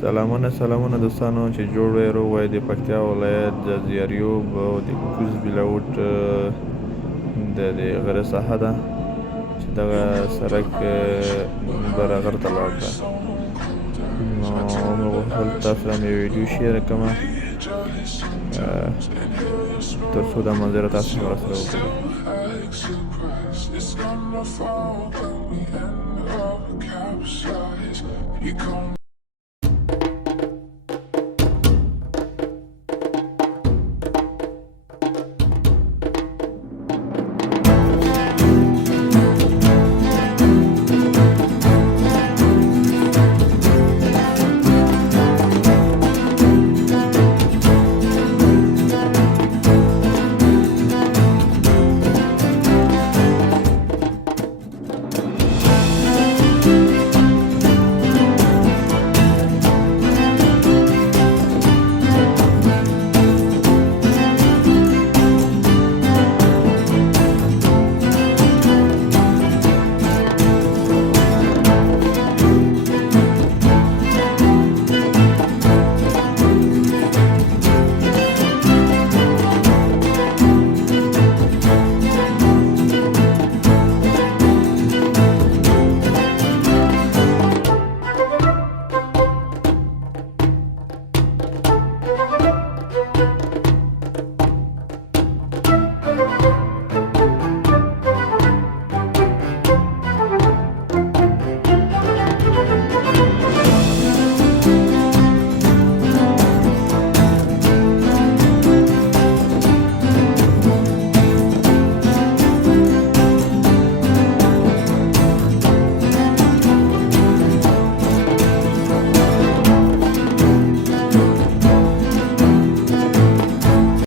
سلامونه دوستانو چې جوړ وئ روغ وئ د پکتیا ولایت ځاځی آریوب او د کوز بیلاوټ د دې غره ساحه ده چې دغه سړک برغر ته لاړ ده. نو موږ غوښتل تاسو سره مې ویډیو شیر کړم تر څو دا منظره تاسو هم راسره وګورئ.